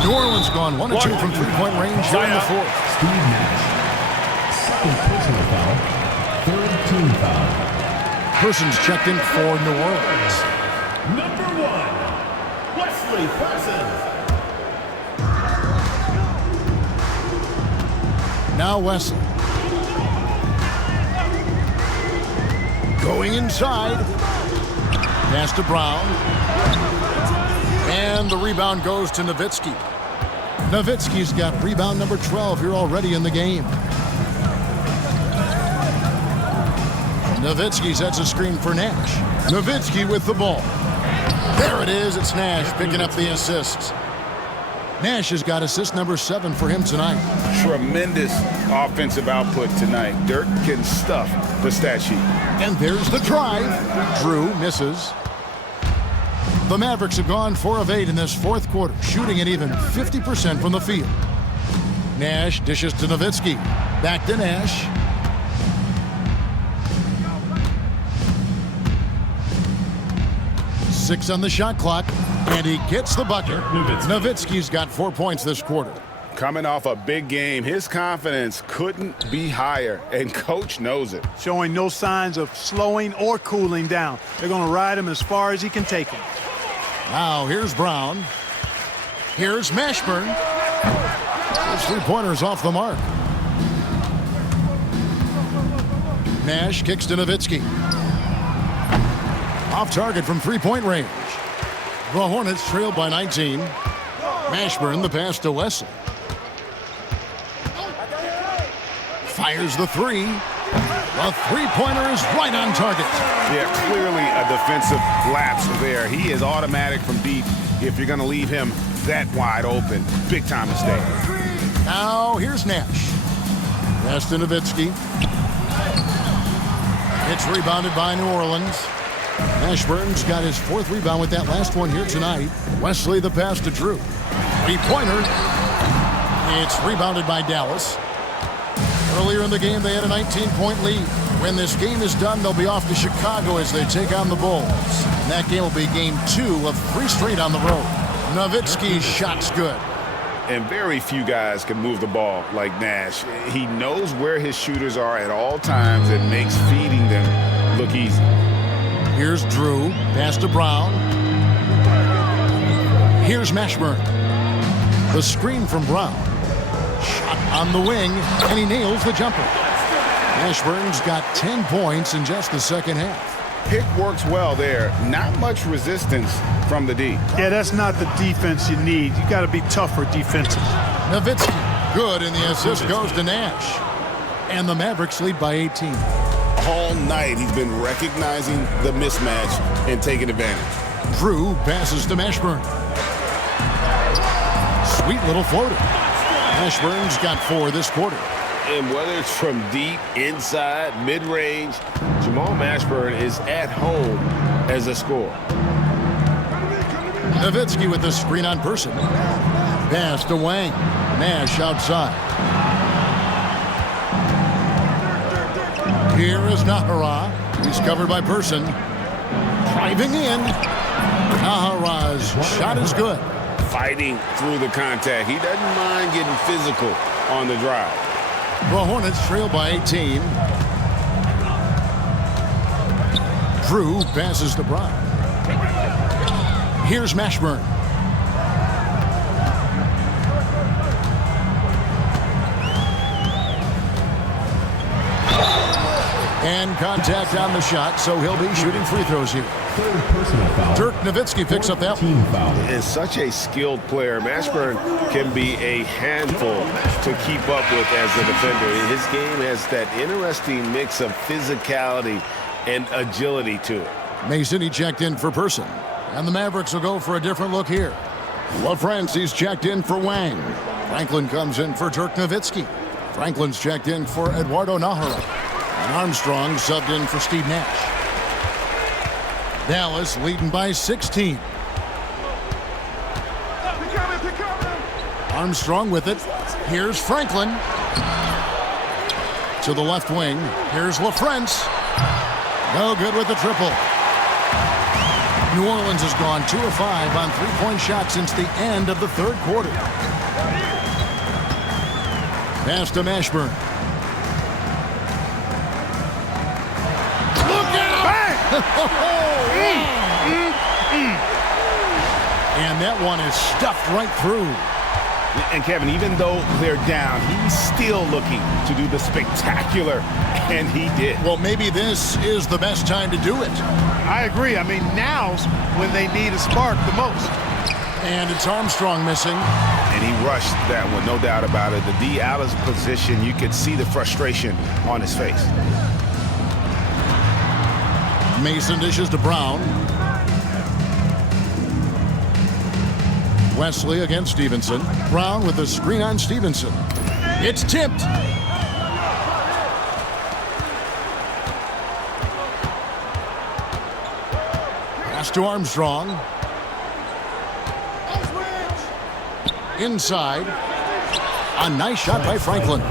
New Orleans gone 1 of 2 from three-point range here in the fourth. Steve Nash. Second personal foul. Third team foul. Person's checked in for New Orleans. Number 1, Wesley Person. Now Wesley. Going inside. Pass to Brown. And the rebound goes to Nowitzki. Nowitzki's got rebound number 12 here already in the game. Nowitzki sets a screen for Nash. Nowitzki with the ball. There it is. It's Nash picking up the assists. Nash has got assist number 7 for him tonight. Tremendous offensive output tonight. Dirk can stuff the stat sheet. And there's the drive. Drew misses. The Mavericks have gone 4 of 8 in this fourth quarter, shooting at even 50% from the field. Nash dishes to Nowitzki. Back to Nash. Six on the shot clock, and he gets the bucket. Nowitzki's got 4 points this quarter. Coming off a big game, his confidence couldn't be higher, and coach knows it. Showing no signs of slowing or cooling down. They're going to ride him as far as he can take him. Now here's Brown. Here's Mashburn. His three-pointers off the mark. Nash kicks to Nowitzki. Off target from three-point range. The Hornets trail by 19. Mashburn the pass to Wesley. Fires the three. The three-pointer is right on target. Yeah, clearly a defensive lapse there. He is automatic from deep if you're going to leave him that wide open. Big-time mistake. Now here's Nash. Pass to Nowitzki. It's rebounded by New Orleans. Mashburn's got his 4th rebound with that last one here tonight. Wesley the pass to Drew. Three-pointer. It's rebounded by Dallas. Earlier in the game, they had a 19-point lead. When this game is done, they'll be off to Chicago as they take on the Bulls. And that game will be game 2 of 3 straight on the road. Nowitzki's shot's good. And very few guys can move the ball like Nash. He knows where his shooters are at all times and makes feeding them look easy. Here's Drew. Pass to Brown. Here's Mashburn. The screen from Brown. Shot on the wing, and he nails the jumper. Mashburn's got 10 points in just the second half. Pick works well there. Not much resistance from the D. Yeah, that's not the defense you need. You got to be tougher defensively. Nowitzki, good, and the assist goes to Nash. And the Mavericks lead by 18. All night he's been recognizing the mismatch and taking advantage. Drew passes to Mashburn. Sweet little floater. Mashburn's got 4 this quarter. And whether it's from deep, inside, mid-range, Jamal Mashburn is at home as a scorer. Nowitzki with the screen on Person. Pass to Wang. Nash outside. Here is Nahara. He's covered by Person. Driving in. Nahara's shot is good. Fighting through the contact. He doesn't mind getting physical on the drive. The Hornets trail by 18. Drew passes to Brown. Here's Mashburn. And contact on the shot, so he'll be shooting free throws here. Third personal foul. Dirk Nowitzki picks up that. Team foul. And such a skilled player. Mashburn can be a handful to keep up with as a defender. His game has that interesting mix of physicality and agility to it. Mason, he checked in for Person. And the Mavericks will go for a different look here. LaFrancis checked in for Wang. Franklin comes in for Dirk Nowitzki. Franklin's checked in for Eduardo Nahara. And Armstrong subbed in for Steve Nash. Dallas leading by 16. Armstrong with it. Here's Franklin. To the left wing. Here's LaFrance. No good with the triple. New Orleans has gone 2 of 5 on three-point shots since the end of the third quarter. Pass to Mashburn. Look out! And that one is stuffed right through. And Kevin, even though they're down, he's still looking to do the spectacular, and he did. Well, maybe this is the best time to do it. I agree. I mean, now's when they need a spark the most. And it's Armstrong missing. And he rushed that one, no doubt about it. The D out of position, you could see the frustration on his face. Mason dishes to Brown. Wesley against Stevenson. Brown with the screen on Stevenson. It's tipped. Pass to Armstrong. Inside. A nice shot by Franklin.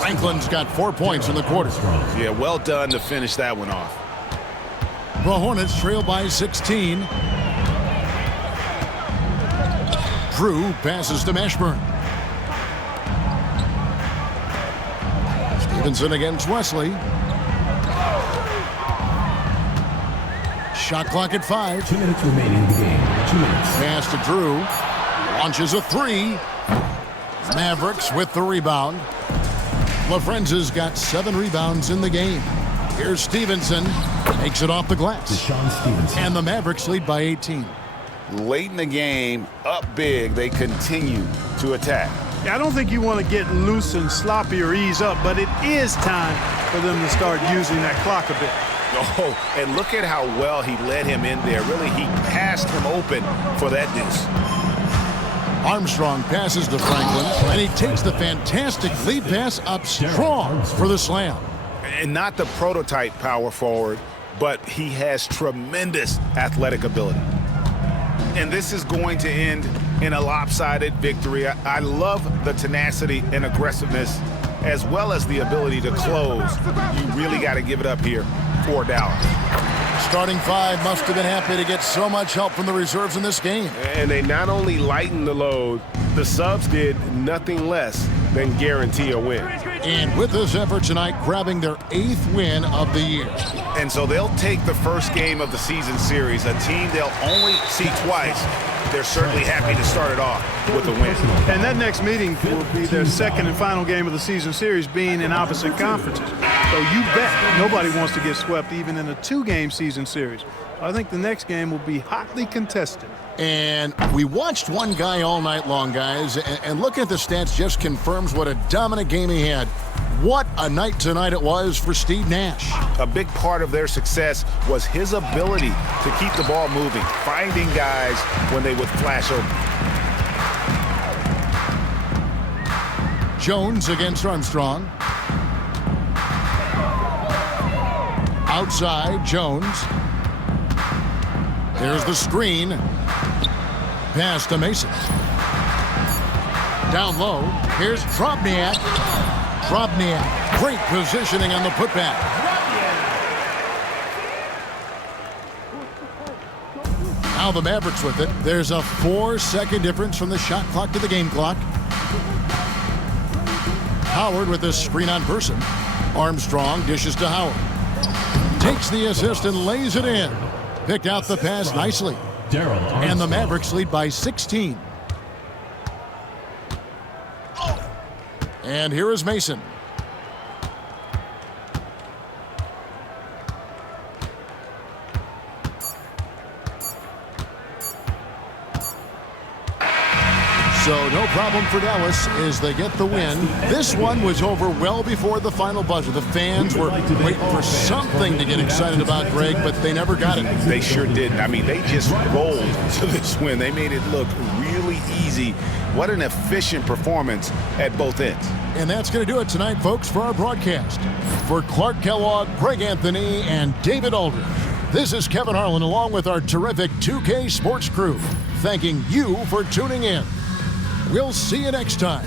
Franklin's got 4 points in the quarter. Yeah, well done to finish that one off. The Hornets trail by 16. Drew passes to Mashburn. Stevenson against Wesley. Shot clock at 5. 2 minutes remaining in the game. 2 minutes. Pass to Drew. Launches a 3. Mavericks with the rebound. LaFrenza's got 7 rebounds in the game. Here's Stevenson. Makes it off the glass. Stevenson. And the Mavericks lead by 18. Late in the game, up big, they continue to attack. Yeah, I don't think you want to get loose and sloppy or ease up, but it is time for them to start using that clock a bit. Oh, and look at how well he led him in there. Really, he passed him open for that deuce. Armstrong passes to Franklin, and he takes the fantastic lead pass up strong for the slam. And not the prototype power forward, but he has tremendous athletic ability. And this is going to end in a lopsided victory. I love the tenacity and aggressiveness, as well as the ability to close. You really got to give it up here for Dallas. Starting 5 must have been happy to get so much help from the reserves in this game. And they not only lightened the load, the subs did nothing less than guarantee a win. And with this effort tonight, grabbing their 8th win of the year. And so they'll take the first game of the season series, a team they'll only see twice. They're certainly happy to start it off with a win. And that next meeting will be their second and final game of the season series, being in opposite conferences. So you bet nobody wants to get swept even in a 2-game season series. I think the next game will be hotly contested. And we watched one guy all night long, guys, and looking at the stats just confirms what a dominant game he had. What a night tonight it was for Steve Nash. A big part of their success was his ability to keep the ball moving, finding guys when they would flash open. Jones against Armstrong. Outside, Jones. There's the screen. Pass to Mason. Down low, here's Drobniak. Drobniak, great positioning on the putback. Now the Mavericks with it. There's a 4-second difference from the shot clock to the game clock. Howard with a screen on person. Armstrong dishes to Howard. Takes the assist and lays it in. Picked out the pass nicely. And the Mavericks lead by 16. And here is Mason. So no problem for Dallas as they get the win. This one was over well before the final buzzer. The fans were waiting for something to get excited about, Greg, but they never got it. They sure didn't. I mean, they just rolled to this win. They made it look really easy. What an efficient performance at both ends. And that's going to do it tonight, folks, for our broadcast. For Clark Kellogg, Greg Anthony, and David Aldridge, this is Kevin Harlan along with our terrific 2K Sports crew, thanking you for tuning in. We'll see you next time.